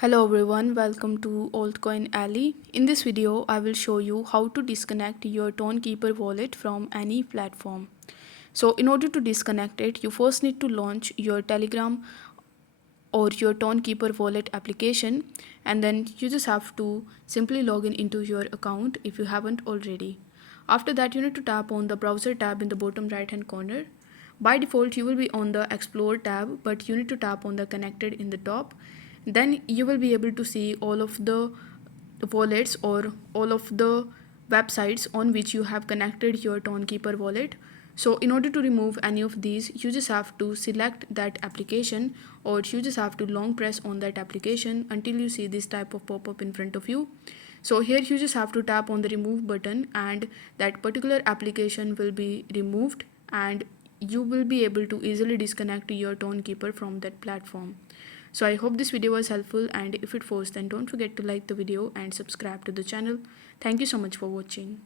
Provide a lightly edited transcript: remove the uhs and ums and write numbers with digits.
Hello everyone, welcome to Altcoin Alley. In this video, I will show you how to disconnect your Tonkeeper wallet from any platform. So in order to disconnect it, you first need to launch your Telegram or your Tonkeeper wallet application, and then you just have to simply log in into your account if you haven't already. After that, you need to tap on the browser tab in the bottom right hand corner. By default, you will be on the explore tab, but you need to tap on the connected in the top. Then you will be able to see all of the wallets or all of the websites on which you have connected your Tonkeeper wallet. So in order to remove any of these, you just have to select that application, or you just have to long press on that application until you see this type of pop-up in front of you. So here you just have to tap on the remove button and that particular application will be removed, and you will be able to easily disconnect your Tonkeeper from that platform. So I hope this video was helpful, and if it was, then don't forget to like the video and subscribe to the channel. Thank you so much for watching.